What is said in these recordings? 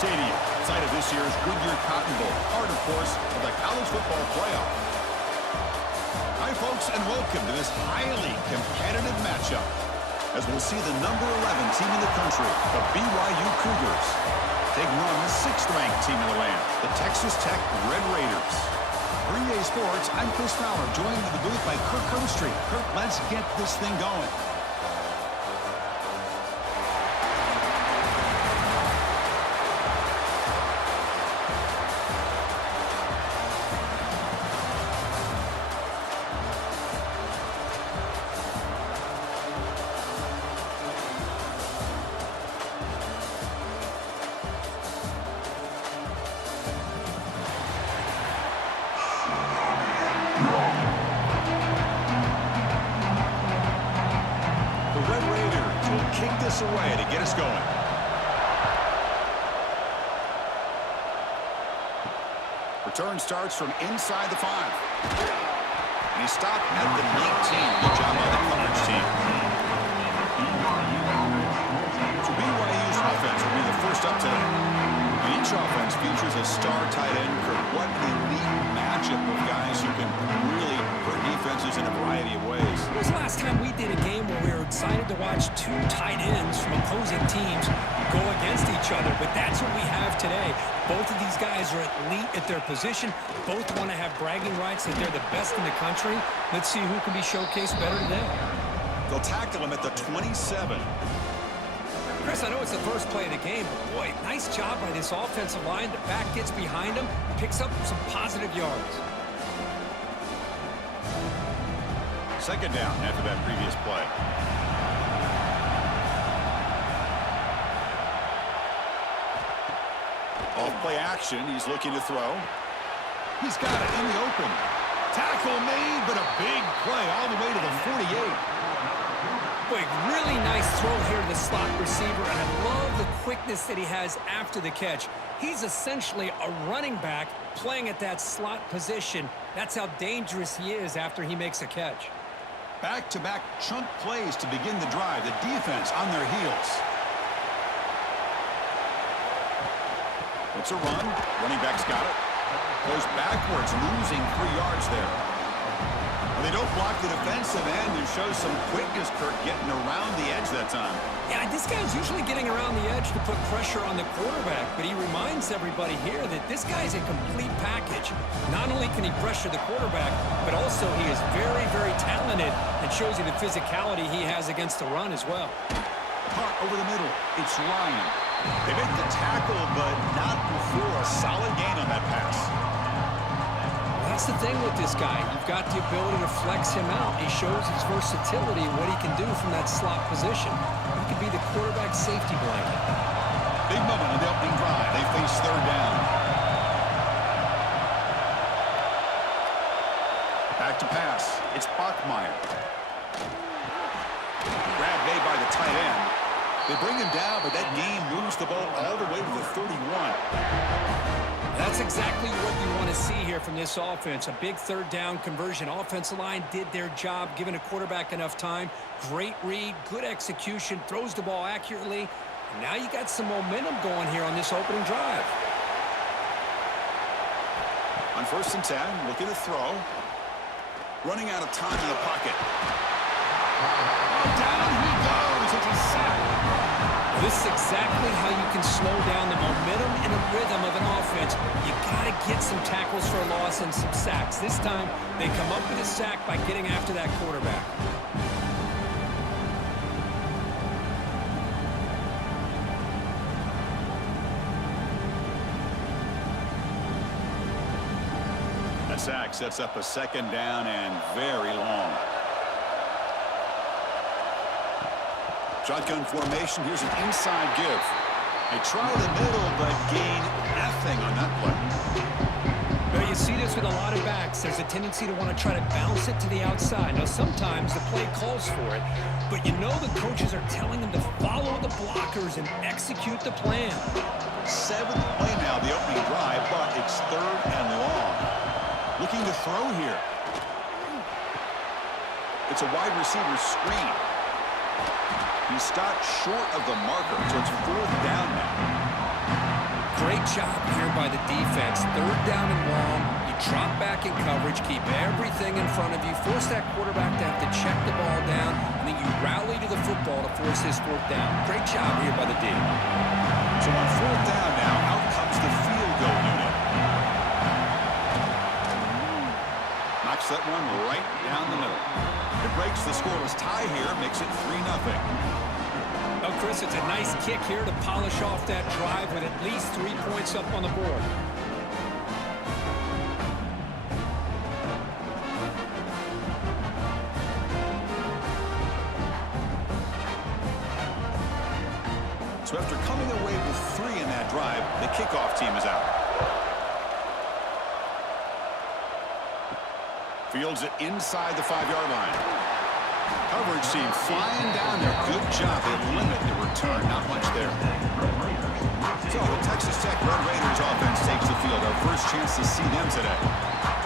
Stadium, site of this year's Goodyear Cotton Bowl, part, of course, of the college football playoff. Hi, folks, and welcome to this highly competitive matchup, as we'll see the number 11 team in the country, the BYU Cougars, taking on the 6th-ranked team in the land, the Texas Tech Red Raiders. For EA Sports, I'm Chris Fowler, joined in the booth by Kirk Herbstreit. Kirk, let's get this thing going. Kick this away to get us going. Return starts from inside the 5. And he stopped at the 19. Good job by the coverage team. So BYU's offense will be the first up today. And each offense features a star tight end. What an elite matchup of guys who can really hurt defenses in a variety of ways. When was the last time we did a game where we were excited to watch 2 tight ends from opposing teams go against each other? But that's what we have today. Both of these guys are elite at their position. Both want to have bragging rights that they're the best in the country. Let's see who can be showcased better today. They'll tackle him at the 27. Chris, I know it's the first play of the game, but boy, nice job by this offensive line. The back gets behind him, picks up some positive yards. Second down after that previous play. Off play action, he's looking to throw. He's got it in the open. Tackle made, but a big play all the way to the 48. Boy, really nice throw here to the slot receiver, and I love the quickness that he has after the catch. He's essentially a running back playing at that slot position. That's how dangerous he is after he makes a catch. Back-to-back chunk plays to begin the drive. The defense on their heels. It's a run. Running back's got it. Goes backwards, losing 3 yards there. Well, they don't block the defensive end and show some quickness, Kirk, getting around the edge that time. Yeah, this guy's usually getting around the edge to put pressure on the quarterback, but he reminds everybody here that this guy's a complete package. Not only can he pressure the quarterback, but also he is very, very talented and shows you the physicality he has against the run as well. Caught over the middle. It's Ryan. They make the tackle, but not before a solid gain on that pass. That's the thing with this guy. You've got the ability to flex him out. He shows his versatility and what he can do from that slot position. He could be the quarterback safety blanket. Big moment on the opening drive. They face third down. Back to pass. It's Bachmeier. Grab made by the tight end. They bring him down, but that gain moves the ball all the way to the 31. That's exactly what you want to see here from this offense. A big third down conversion. Offensive line did their job, giving a quarterback enough time. Great read, good execution, throws the ball accurately. And now you got some momentum going here on this opening drive. On 1st and 10, looking to throw. Running out of time in the pocket. Down he goes. It's a sack. This is exactly how you can slow down the momentum and a rhythm of an offense. You got to get some tackles for a loss and some sacks. This time, they come up with a sack by getting after that quarterback. That sack sets up a 2nd down and very long. Shotgun formation. Here's an inside give. They try the middle, but gain nothing on that play. Well, you see this with a lot of backs. There's a tendency to want to try to bounce it to the outside. Now, sometimes the play calls for it, but you know the coaches are telling them to follow the blockers and execute the plan. 7th play now, the opening drive, but it's 3rd and long. Looking to throw here. It's a wide receiver screen. He stopped short of the marker, so it's 4th down now. Great job here by the defense. Third down and long. You drop back in coverage, keep everything in front of you, force that quarterback to have to check the ball down, and then you rally to the football to force this fourth down. Great job here by the D. So on fourth down now, out comes the field goal unit. Knocks that one right down the middle. It breaks the scoreless tie here, makes it 3-0. Oh, Chris, it's a nice kick here to polish off that drive with at least 3 points up on the board. So after coming away with 3 in that drive, the kickoff team is out. Fields it inside the 5-yard line. Coverage team flying down there. Good job. They limit the return. Not much there. So the Texas Tech Red Raiders offense takes the field. Our first chance to see them today.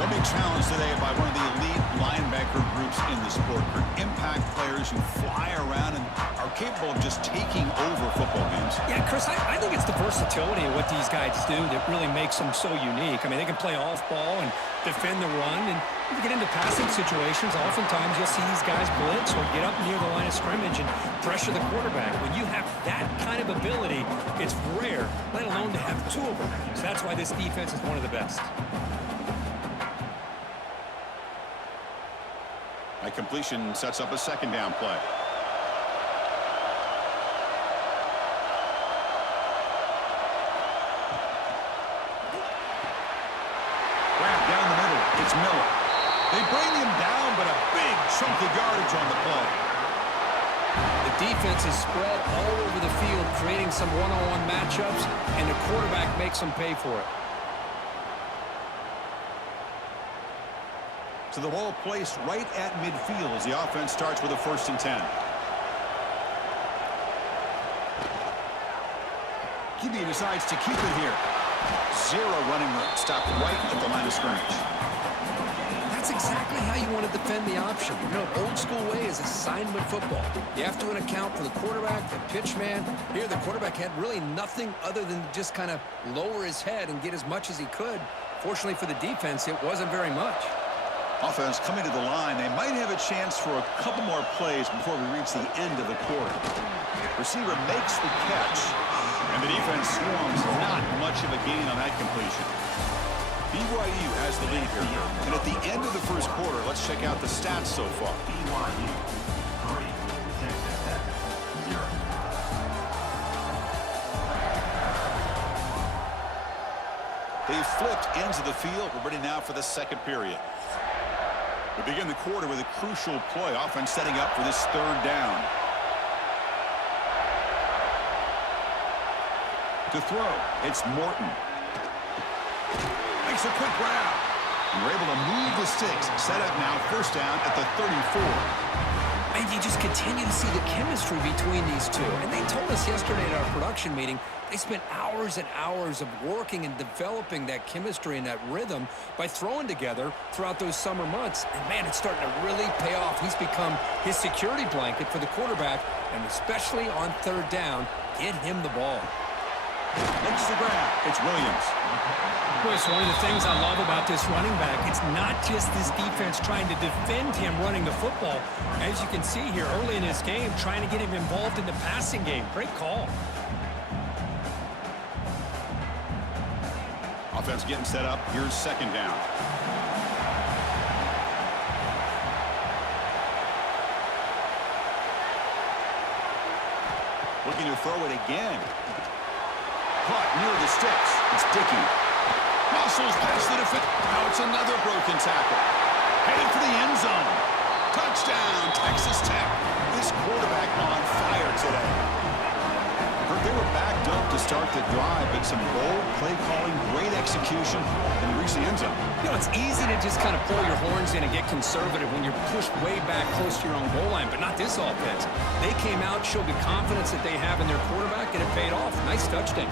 They'll be challenged today by one of the elite linebacker groups in the sport. Impact players who fly around and are capable of just taking over football games. Yeah, Chris, I think it's the versatility of what these guys do that really makes them so unique. I mean, they can play off ball and defend the run, and if you get into passing situations, oftentimes you'll see these guys blitz or get up near the line of scrimmage and pressure the quarterback. When you have that kind of ability, it's rare, let alone to have 2 of them. So that's why this defense is one of the best. That completion sets up a second down play. Wrap down the middle. It's Miller. They bring him down, but a big chunk of yardage on the play. The defense is spread all over the field, creating some one-on-one matchups, and the quarterback makes them pay for it. So the ball placed right at midfield as the offense starts with a 1st and 10. QB decides to keep it here. 0 running room, stopped right at the line of scrimmage. That's exactly how you want to defend the option. You know, old school way is assignment football. You have to account for the quarterback, the pitch man. Here, the quarterback had really nothing other than just kind of lower his head and get as much as he could. Fortunately for the defense, it wasn't very much. Offense coming to the line. They might have a chance for a couple more plays before we reach the end of the quarter. Receiver makes the catch, and the defense swarms. Not much of a gain on that completion. BYU has the lead here. And at the end of the first quarter, let's check out the stats so far. BYU 3, Texas Tech 0. They've flipped ends of the field. We're ready now for the second period. We begin the quarter with a crucial play. Offense setting up for this 3rd down. To throw, it's Morton. Makes a quick grab. And we're able to move the sticks. Set up now, 1st down at the 34. And you just continue to see the chemistry between these two. And they told us yesterday at our production meeting, they spent hours and hours of working and developing that chemistry and that rhythm by throwing together throughout those summer months. And, man, it's starting to really pay off. He's become his security blanket for the quarterback, and especially on 3rd down, get him the ball. Makes the grab. It's Williams. Boy, so one of the things I love about this running back, it's not just this defense trying to defend him running the football. As you can see here early in this game, trying to get him involved in the passing game. Great call. Offense getting set up. Here's 2nd down. Looking to throw it again. Caught near the sticks. It's Dickey. Muscles past the defense. Now it's another broken tackle. Headed for the end zone. Touchdown, Texas Tech. This quarterback on fire today. They were backed up to start the drive, but some bold play calling, great execution, and reach the end zone. You know, it's easy to just kind of pull your horns in and get conservative when you're pushed way back close to your own goal line, but not this offense. They came out, showed the confidence that they have in their quarterback, and it paid off. Nice touchdown.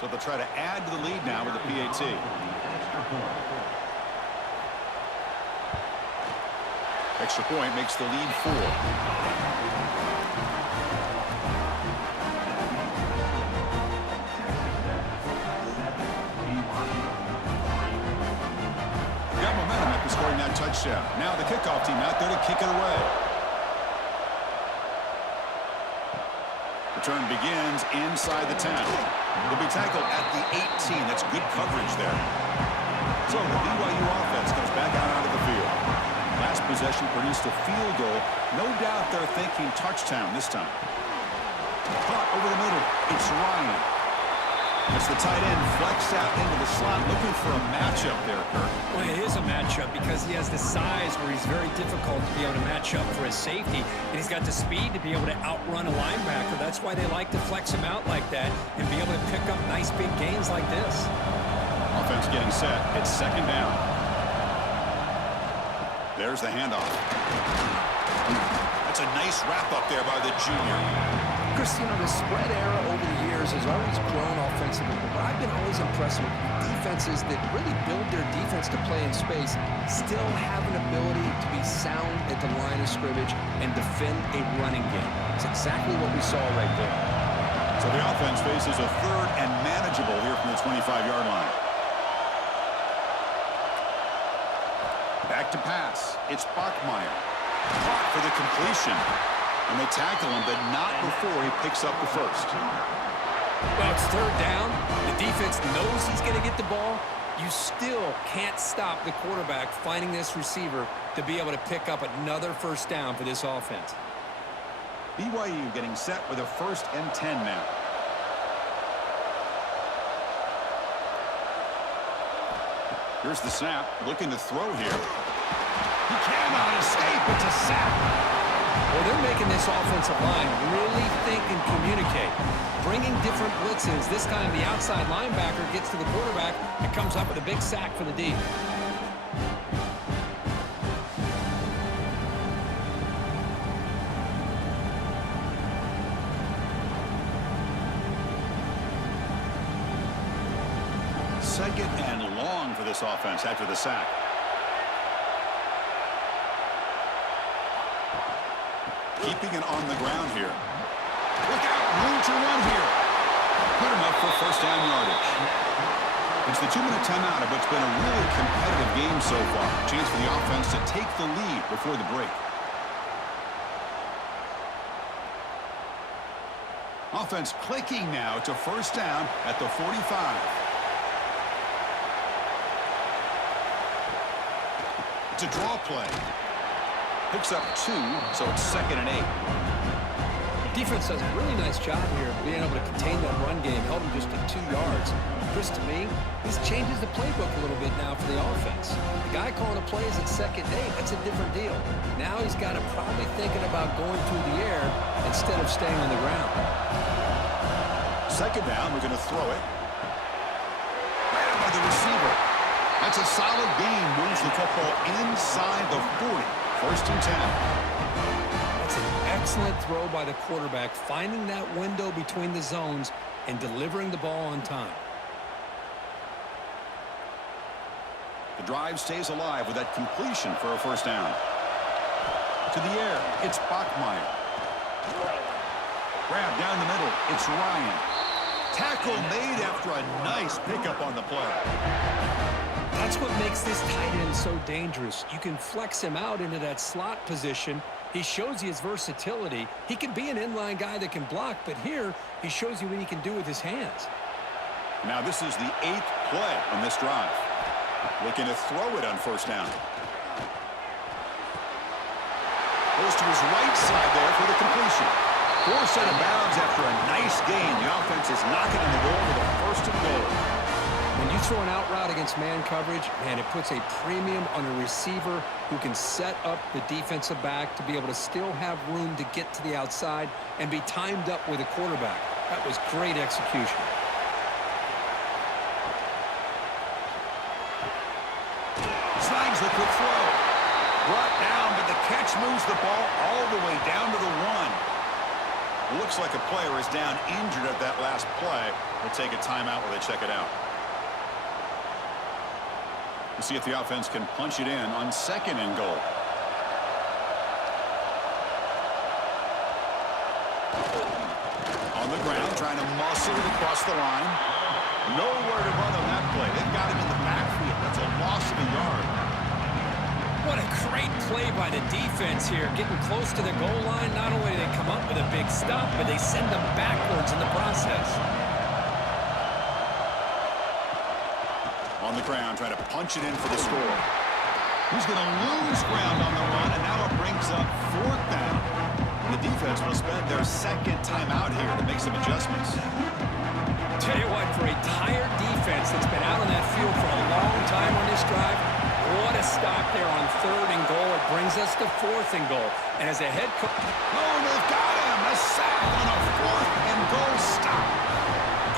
So they'll try to add to the lead now with a PAT. Extra point makes the lead 4. Got momentum after scoring that touchdown. Now the kickoff team out there to kick it away. Return begins inside the 10. They'll be tackled at the 18. That's good coverage there. So the BYU offense comes back out onto the field. Last possession produced a field goal. No doubt they're thinking touchdown this time. Caught over the middle. It's Ryan. As the tight end flex out into the slot, looking for a matchup there, Kurt. Well, it is a matchup because he has the size where he's very difficult to be able to match up for his safety, and he's got the speed to be able to outrun a linebacker. That's why they like to flex him out like that and be able to pick up nice big gains like this. Offense getting set. It's second down. There's the handoff. That's a nice wrap up there by the junior. Chris, you know, the spread era over the years has always grown offensively, but I've been always impressed with defenses that really build their defense to play in space, still have an ability to be sound at the line of scrimmage and defend a running game. It's exactly what we saw right there. So the offense faces a third and manageable here from the 25-yard line. Back to pass. It's Bachmeier. Caught for the completion. And they tackle him, but not before he picks up the first. Well, it's third down. The defense knows he's going to get the ball. You still can't stop the quarterback finding this receiver to be able to pick up another first down for this offense. BYU getting set with a 1st and 10 now. Here's the snap, looking to throw here. He cannot escape. It's a sack. Well, they're making this offensive line really think and communicate. Bringing different blitzes. This time the outside linebacker gets to the quarterback and comes up with a big sack for the D. Second and long for this offense after the sack. Keeping it on the ground here. Look out, room to run here. Put him up for first down yardage. It's the 2-minute timeout of what's been a really competitive game so far. Chance for the offense to take the lead before the break. Offense clicking now to first down at the 45. It's a draw play. Picks up 2, so it's 2nd and 8. Defense does a really nice job here of being able to contain that run game, held him just at 2 yards. Chris, to me, this changes the playbook a little bit now for the offense. The guy calling the plays at 2nd and 8, that's a different deal. Now he's got to probably thinking about going through the air instead of staying on the ground. Second down, we're going to throw it. Right by the receiver. That's a solid gain. Moves the football inside the 40. 1st and 10. That's an excellent throw by the quarterback, finding that window between the zones and delivering the ball on time. The drive stays alive with that completion for a first down. To the air, it's Bachmeier. Grab down the middle, it's Ryan. Tackle made after a nice pickup on the play. That's what makes this tight end so dangerous. You can flex him out into that slot position. He shows you his versatility. He can be an inline guy that can block, but here he shows you what he can do with his hands. Now this is the 8th play on this drive. Looking to throw it on first down. Goes to his right side there for the completion. Forced out of bounds after a nice gain. The offense is knocking on the door with a 1st and goal. When you throw an out route against man coverage, man, it puts a premium on a receiver who can set up the defensive back to be able to still have room to get to the outside and be timed up with a quarterback. That was great execution. Snags the quick throw. Brought down, but the catch moves the ball all the way down to the 1. Looks like a player is down injured at that last play. We'll take a timeout while they check it out. We'll see if the offense can punch it in on 2nd and goal. On the ground, trying to muscle it across the line. Nowhere to run on that play. They've got him in the backfield. That's a loss of a yard. What a great play by the defense here. Getting close to the goal line, not only do they come up with a big stop, but they send them backwards in the process. On the ground, trying to punch it in for the score. He's going to lose ground on the run, and now it brings up 4th down. The defense will spend their 2nd timeout here to make some adjustments. Tell you what, for a tired defense that's been out on that field for a long time on this drive, what a stop there on 3rd and goal. It brings us to 4th and goal. And as a head coach... Oh, they've got him! A sack on a 4th and goal stop.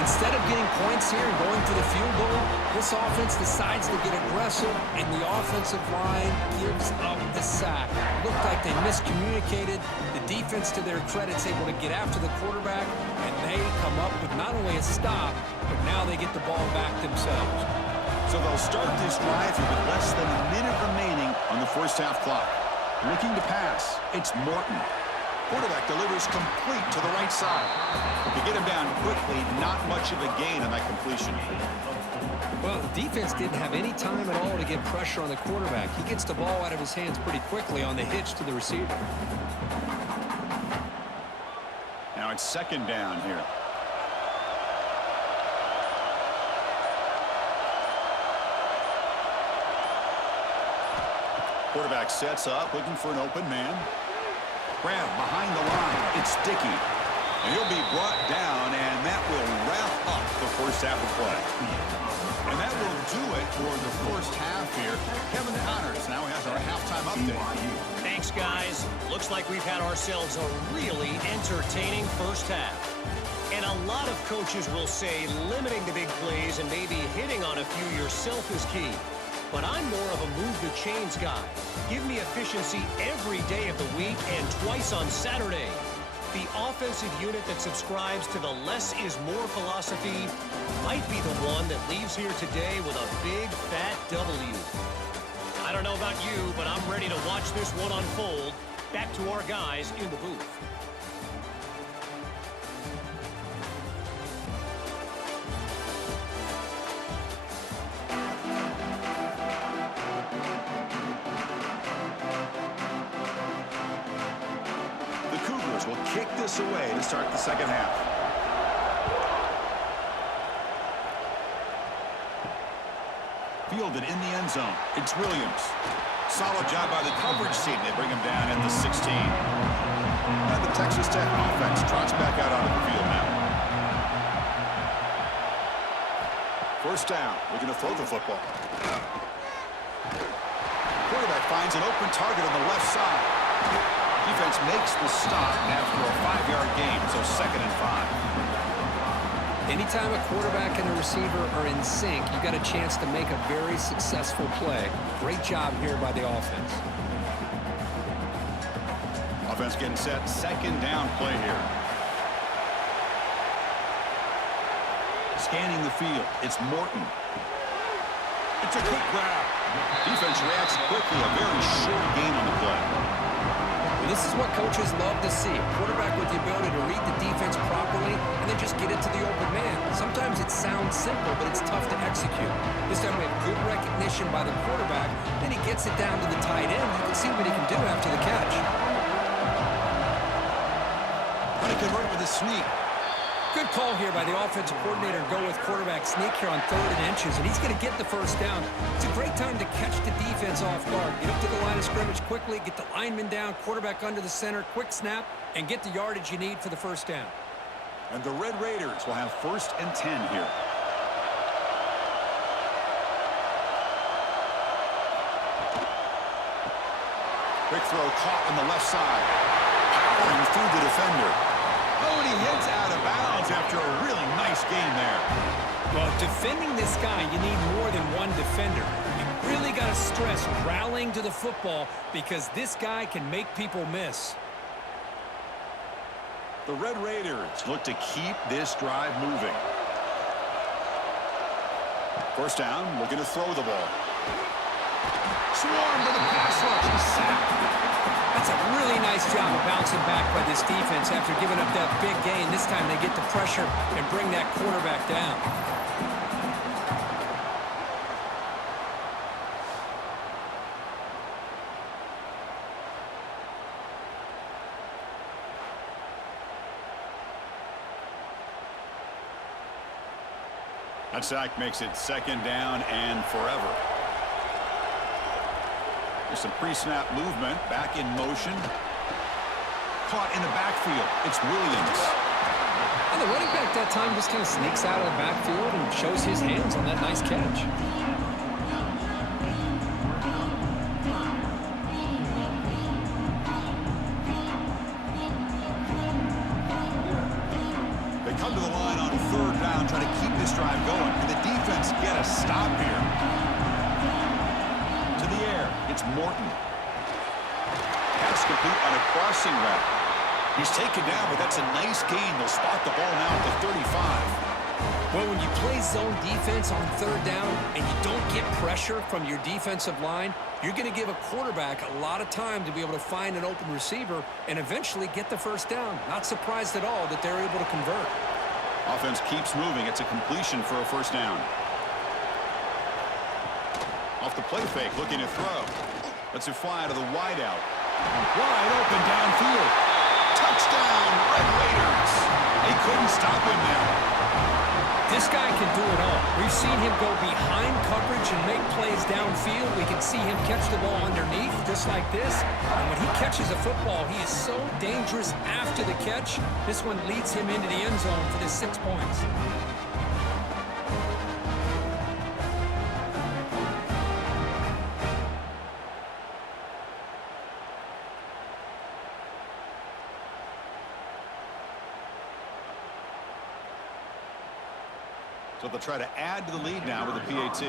Instead of getting points here and going for the field goal, this offense decides to get aggressive, and the offensive line gives up the sack. Looked like they miscommunicated. The defense, to their credit, is able to get after the quarterback, and they come up with not only a stop, but now they get the ball back themselves. So they'll start this drive with less than a minute remaining on the first half clock. Looking to pass, it's Morton. Quarterback delivers complete to the right side. To get him down quickly, not much of a gain on that completion. Well, the defense didn't have any time at all to get pressure on the quarterback. He gets the ball out of his hands pretty quickly on the hitch to the receiver. Now it's 2nd down here. Quarterback sets up, looking for an open man. Grab behind the line. It's Dickey. And he'll be brought down, and that will wrap up the first half of play. And that will do it for the first half here. Kevin Connors now has our halftime update. Thanks, guys. Looks like we've had ourselves a really entertaining first half. And a lot of coaches will say limiting the big plays and maybe hitting on a few yourself is key. But I'm more of a move-the-chains guy. Give me efficiency every day of the week and twice on Saturday. The offensive unit that subscribes to the less is more philosophy might be the one that leaves here today with a big, fat W. I don't know about you, but I'm ready to watch this one unfold. Back to our guys in the booth. Will kick this away to start the second half. Fielded in the end zone. It's Williams. Solid job by the coverage team. They bring him down at the 16. And the Texas Tech offense trots back out onto the field now. First down. Looking to throw the football. Quarterback finds an open target on the left side. Defense makes the stop after a 5-yard gain, so 2nd and 5. Anytime a quarterback and a receiver are in sync, you got a chance to make a very successful play. Great job here by the offense. Offense getting set. 2nd down play here. Scanning the field. It's Morton. It's a quick grab. Defense reacts quickly. A very short gain on the play. This is what coaches love to see. A quarterback with the ability to read the defense properly and then just get it to the open man. Sometimes it sounds simple, but it's tough to execute. This time we have good recognition by the quarterback. Then he gets it down to the tight end. You can see what he can do after the catch. Trying to convert with a sneak. Good call here by the offensive coordinator to go with quarterback sneak here on 3rd and inches, and he's going to get the first down. It's a great time to catch the defense off guard. Get up to the line of scrimmage quickly, get the lineman down, quarterback under the center, quick snap, and get the yardage you need for the first down. And the Red Raiders will have 1st and 10 here. Quick throw caught on the left side. Powering through the defender. Oh, and he hits out of bounds after a really nice game there. Well, defending this guy, you need more than one defender. You really got to stress rallying to the football because this guy can make people miss. The Red Raiders look to keep this drive moving. First down, looking to throw the ball. Swarm to the pass rush. He's sacked. That's a really nice job of bouncing back by this defense after giving up that big gain. This time they get the pressure and bring that quarterback down. That sack makes it second down and forever. There's some pre-snap movement, back in motion. Caught in the backfield. It's Williams. And the running back that time just kind of sneaks out of the backfield and shows his hands on that nice catch. They come to the line on third down, trying to keep this drive going. Can the defense get a stop here? To the air, it's Morton. Pass complete on a crossing route. He's taken down, but that's a nice gain. They'll spot the ball now at the 35. Well, when you play zone defense on third down and you don't get pressure from your defensive line, you're going to give a quarterback a lot of time to be able to find an open receiver and eventually get the first down. Not surprised at all that they're able to convert. Offense keeps moving. It's a completion for a first down. Off the play fake, looking to throw. Lets it fly to the wideout. Wide open downfield. Touchdown, Red Raiders. They couldn't stop him there. This guy can do it all. We've seen him go behind coverage and make plays downfield. We can see him catch the ball underneath, just like this. And when he catches a football, he is so dangerous after the catch. This one leads him into the end zone for the 6 points. So they'll try to add to the lead now with the PAT.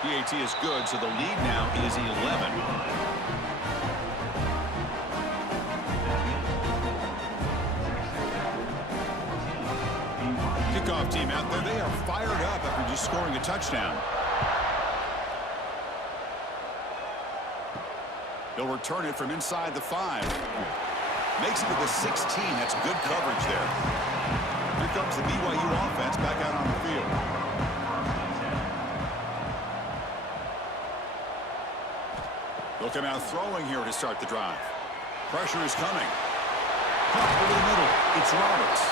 PAT is good, so the lead now is 11. Kickoff team out there. They are fired up after just scoring a touchdown. They'll return it from inside the 5. Makes it to the 16. That's good coverage there. Here comes the BYU offense back out on the field. They'll come out throwing here to start the drive. Pressure is coming. Pump over the middle. It's Roberts.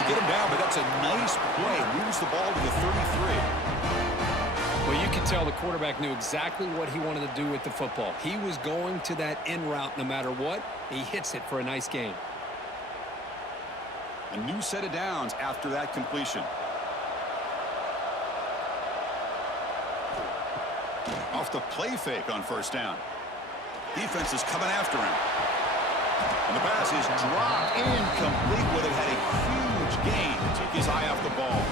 They get him down, but that's a nice play. Moves the ball to the 33. Well, you can tell the quarterback knew exactly what he wanted to do with the football. He was going to that in route no matter what. He hits it for a nice gain. A new set of downs after that completion. Off the play fake on first down. Defense is coming after him. And the pass is dropped incomplete. Would have had a huge gain to take his eye off the ball.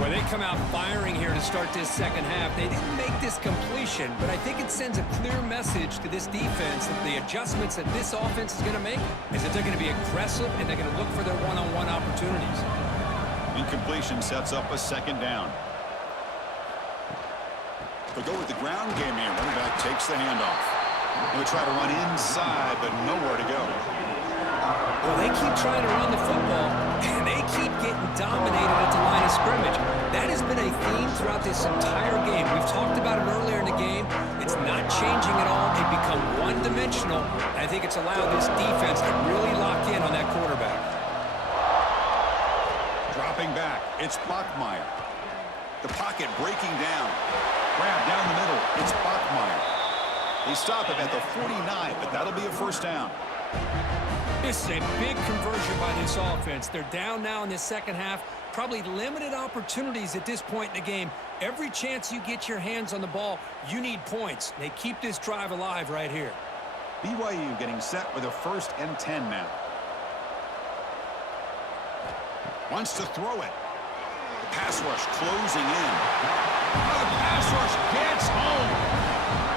Well, they come out firing here to start this second half. They didn't make this completion, but I think it sends a clear message to this defense that the adjustments that this offense is going to make is that they're going to be aggressive and they're going to look for their one-on-one opportunities. Incompletion sets up a second down. They'll go with the ground game here. Running back takes the handoff. They'll try to run inside, but nowhere to go. Well, they keep trying to run the football, and they keep getting dominated at the line of scrimmage. That has been a theme throughout this entire game. We've talked about it earlier in the game. It's not changing at all. They've become one-dimensional. I think it's allowed this defense to really lock in on that quarterback. Dropping back, it's Bachmeier. The pocket breaking down. Grab down the middle, it's Bachmeier. They stop him at the 49, but that'll be a first down. This is a big conversion by this offense. They're down now in this second half. Probably limited opportunities at this point in the game. Every chance you get your hands on the ball, you need points. They keep this drive alive right here. BYU getting set with a 1st and 10 now. Wants to throw it. The pass rush closing in. Oh, the pass rush gets home.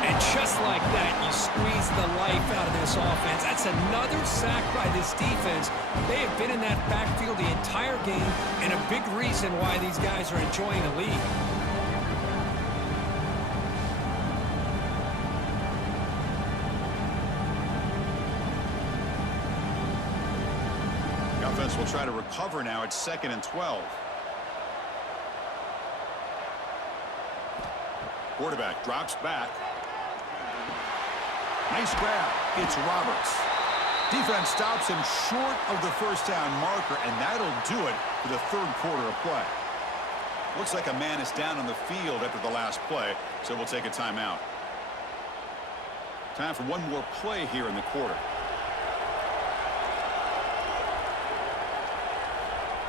And just like that, you squeeze the life out of this offense. That's another sack by this defense. They have been in that backfield the entire game, and a big reason why these guys are enjoying the lead. The offense will try to recover now. It's 2nd and 12. Quarterback drops back. Nice grab. It's Roberts. Defense stops him short of the first down marker, and that'll do it for the third quarter of play. Looks like a man is down on the field after the last play, so we'll take a timeout. Time for one more play here in the quarter.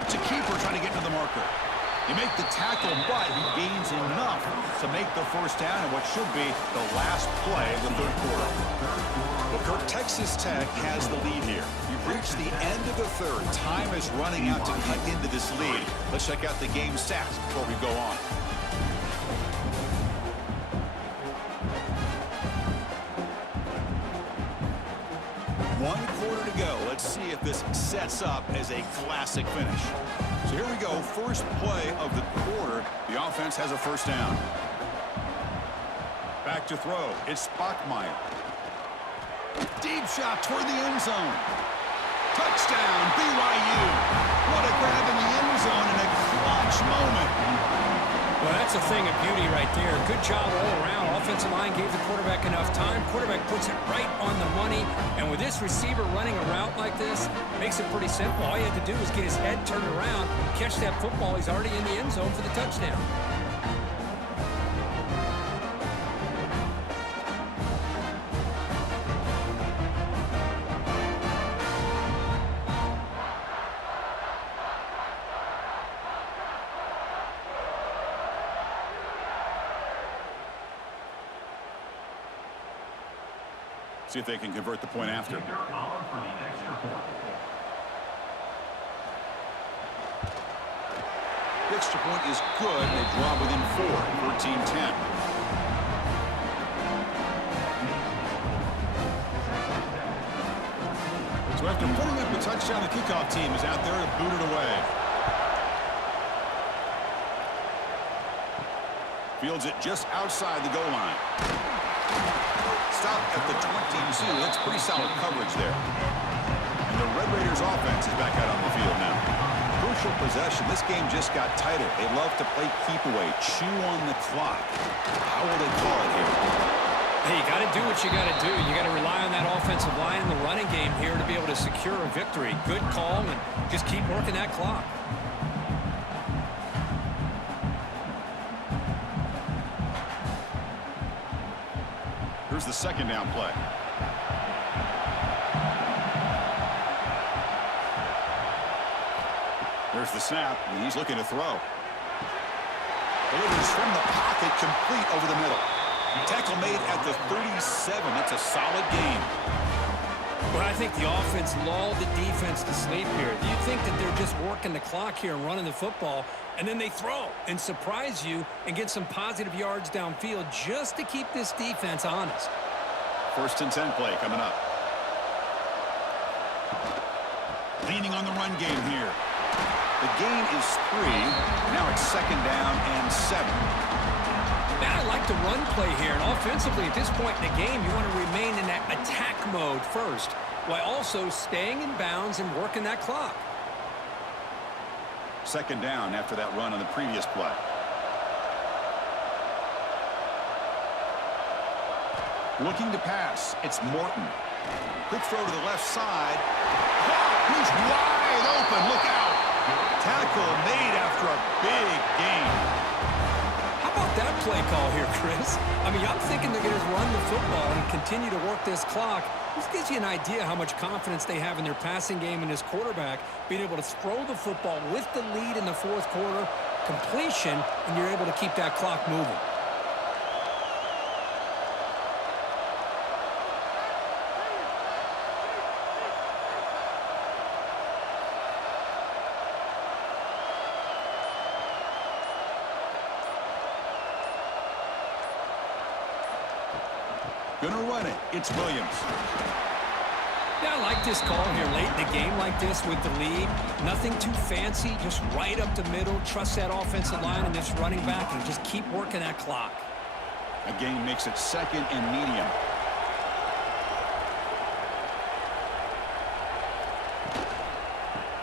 It's a keeper trying to get to the marker. You make the tackle, but he gains enough to make the first down in what should be the last play of the third quarter. Well, Kirk, Texas Tech has the lead here. We've reached the end of the third. Time is running out to cut into this lead. Let's check out the game stats before we go on. One quarter to go. Let's see if this sets up as a classic finish. So here we go. First play of the quarter. The offense has a first down. Back to throw. It's Bachmeier. Deep shot toward the end zone. Touchdown, BYU. What a grab in the end zone in a clutch moment. Well, that's a thing of beauty right there. Good job all around. Offensive line gave the quarterback enough time. Quarterback puts it right on the money. And with this receiver running a route like this, makes it pretty simple. All you have to do is get his head turned around, catch that football. He's already in the end zone for the touchdown. See if they can convert the point after. Kicker on for the extra point. The extra point is good. They draw within 4, 14-10. So after putting up a touchdown, the kickoff team is out there to boot it away. Fields it just outside the goal line. Stop at the 22. That's pretty solid coverage there. And the Red Raiders offense is back out on the field now. Crucial possession. This game just got tighter. They love to play keep away, chew on the clock. How will they call it here? Hey, you got to do what you got to do. You got to rely on that offensive line in the running game here to be able to secure a victory. Good call, and just keep working that clock. Here's the second down play. There's the snap, and he's looking to throw. Delivers from the pocket, complete over the middle. Tackle made at the 37. That's a solid game. Well, I think the offense lulled the defense to sleep here. You think that they're just working the clock here and running the football, and then they throw and surprise you and get some positive yards downfield just to keep this defense honest. 1st and 10 play coming up. Leaning on the run game here. The gain is 3. Now it's 2nd down and 7. Now I like the run play here, and offensively at this point in the game, you want to remain in that attack mode first, while also staying in bounds and working that clock. 2nd down after that run on the previous play. Looking to pass. It's Morton. Quick throw to the left side. He's wide open. Look out. Tackle made after a big gain. How about that play call here, Chris? I mean, I'm thinking they're going to run the football and continue to work this clock. This gives you an idea how much confidence they have in their passing game and this quarterback being able to throw the football with the lead in the 4th quarter, completion, and you're able to keep that clock moving. Gonna run it. It's Williams. Yeah, I like this call here late in the game like this with the lead. Nothing too fancy, just right up the middle. Trust that offensive line and this running back and just keep working that clock. A gain makes it second and medium.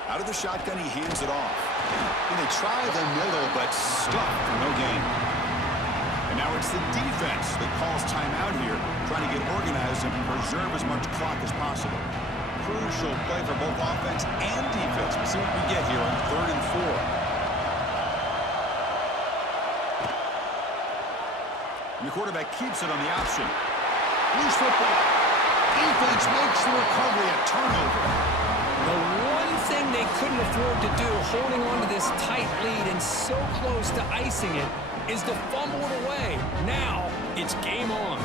Out of the shotgun, he hands it off. And they try the middle, but stuck for no gain. And now it's the defense that calls timeout here, trying to get organized and preserve as much clock as possible. Crucial play for both offense and defense. We'll see what we get here on 3rd and 4. And the quarterback keeps it on the option. Loose football. Defense makes the recovery a turnover. The one thing they couldn't afford to do, holding on to this tight lead and so close to icing it, is to fumble it away. Now, it's game on.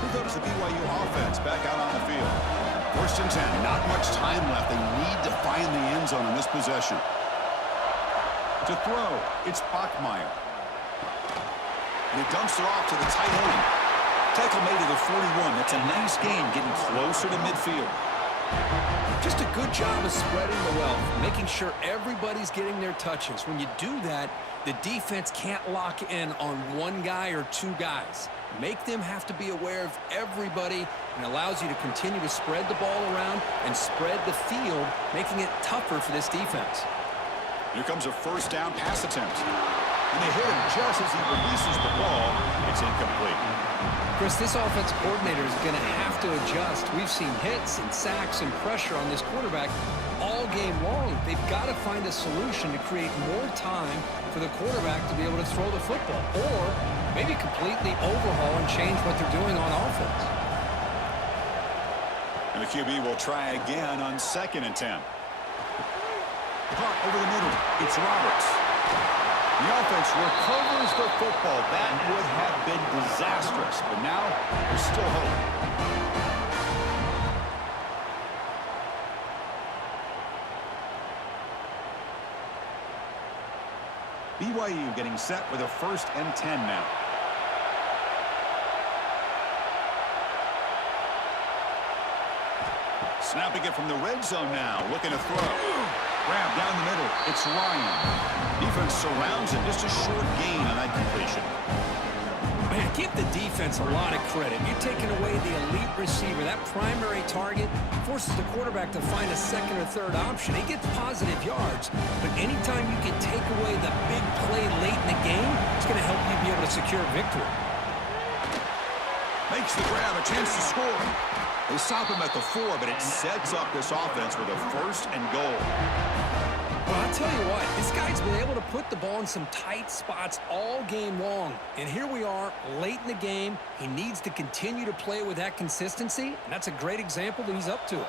Here goes the BYU offense back out on the field. 1st and 10, not much time left. They need to find the end zone in this possession. To throw, it's Bachmeier. And he dumps it off to the tight end. Tackle made to the 41. That's a nice gain, getting closer to midfield. Just a good job of spreading the wealth, making sure everybody's getting their touches. When you do that, the defense can't lock in on one guy or two guys. Make them have to be aware of everybody, and allows you to continue to spread the ball around and spread the field, making it tougher for this defense. Here comes a 1st down pass attempt. And they hit him just as he releases the ball. It's incomplete. Chris, this offense coordinator is going to have to adjust. We've seen hits and sacks and pressure on this quarterback all game long. They've got to find a solution to create more time for the quarterback to be able to throw the football, or maybe completely overhaul and change what they're doing on offense. And the QB will try again on 2nd and 10. Caught over the middle. It's Roberts. The offense recovers the football. That would have been disastrous, but now there's still hope. BYU getting set with a 1st and 10 now. Snapping it from the red zone now. Looking to throw. Grab down the middle. It's Ryan. Defense surrounds it. Just a short gain on that completion. Man, give the defense a lot of credit. You're taking away the elite receiver. That primary target forces the quarterback to find a 2nd or 3rd option. He gets positive yards, but anytime you can take away the big play late in the game, it's going to help you be able to secure victory. Makes the grab, a chance to score. They stop him at the 4, but it sets up this offense with a 1st and goal. Well, I'll tell you what, this guy's been able to put the ball in some tight spots all game long. And here we are, late in the game. He needs to continue to play with that consistency, and that's a great example that he's up to it.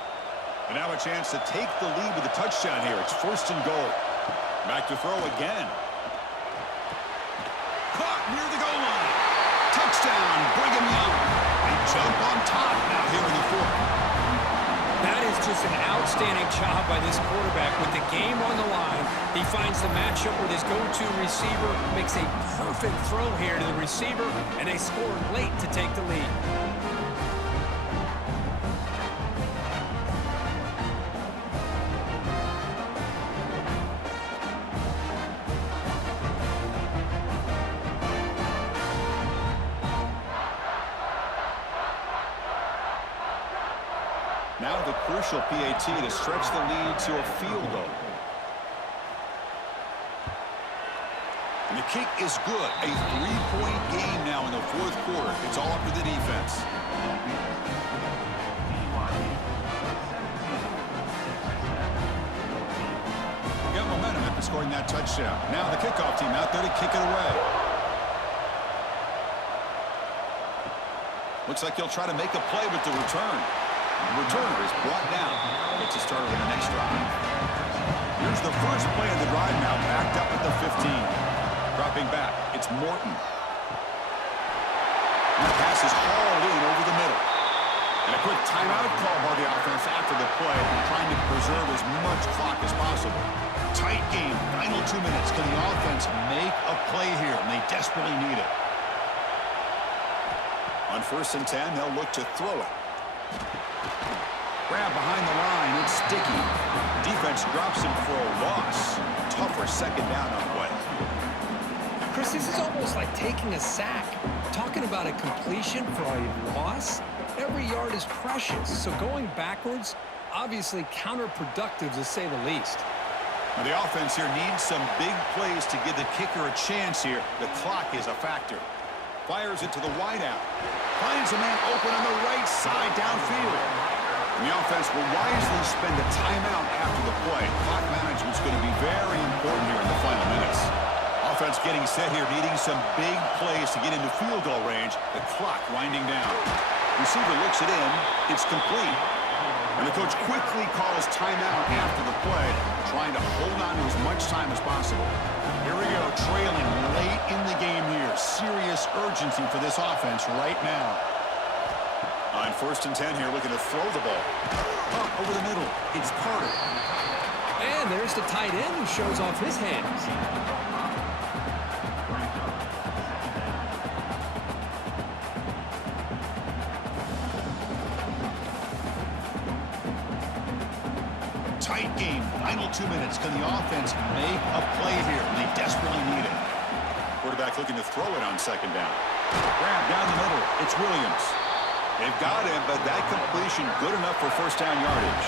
And now a chance to take the lead with a touchdown here. It's 1st and goal. Back to throw again. Caught near the goal line. Touchdown, Brigham Young. They jump on top now here in the 4th. That is just an outstanding job by this quarterback with the game on the line. He finds the matchup with his go-to receiver, makes a perfect throw here to the receiver, and they score late to take the lead. Now the crucial PAT to stretch the lead to a field goal. And the kick is good. A 3-point game now in the 4th quarter. It's all up to the defense. Got momentum after scoring that touchdown. Now the kickoff team out there to kick it away. Looks like he'll try to make a play with the return. The returner is brought down. Gets a start on the next drive. Here's the first play of the drive now, backed up at the 15. Dropping back, it's Morton. And the pass is hauled in over the middle. And a quick timeout call by the offense after the play, trying to preserve as much clock as possible. Tight game, final 2 minutes. Can the offense make a play here? And they desperately need it. On 1st and 10, they'll look to throw it. Grab behind the line, it's sticky. Defense drops him for a loss. Tougher 2nd down on the way. Chris, this is almost like taking a sack. Talking about a completion for a loss, every yard is precious. So going backwards, obviously counterproductive to say the least. Now the offense here needs some big plays to give the kicker a chance here. The clock is a factor. Fires it to the wideout. Finds a man open on the right side downfield. And the offense will wisely spend a timeout after the play. Clock management's going to be very important here in the final minutes. Offense getting set here, needing some big plays to get into field goal range. The clock winding down. Receiver looks it in. It's complete. And the coach quickly calls timeout after the play, trying to hold on to as much time as possible. Here we go, trailing late in the game here. Serious urgency for this offense right now. On 1st and 10 here, looking to throw the ball. Up over the middle. It's Carter. And there's the tight end who shows off his hands. Tight game, final 2 minutes. Can the offense make a play here? They desperately need it. Quarterback looking to throw it on 2nd down. Grab down the middle. It's Williams. They've got him, but that completion good enough for 1st down yardage.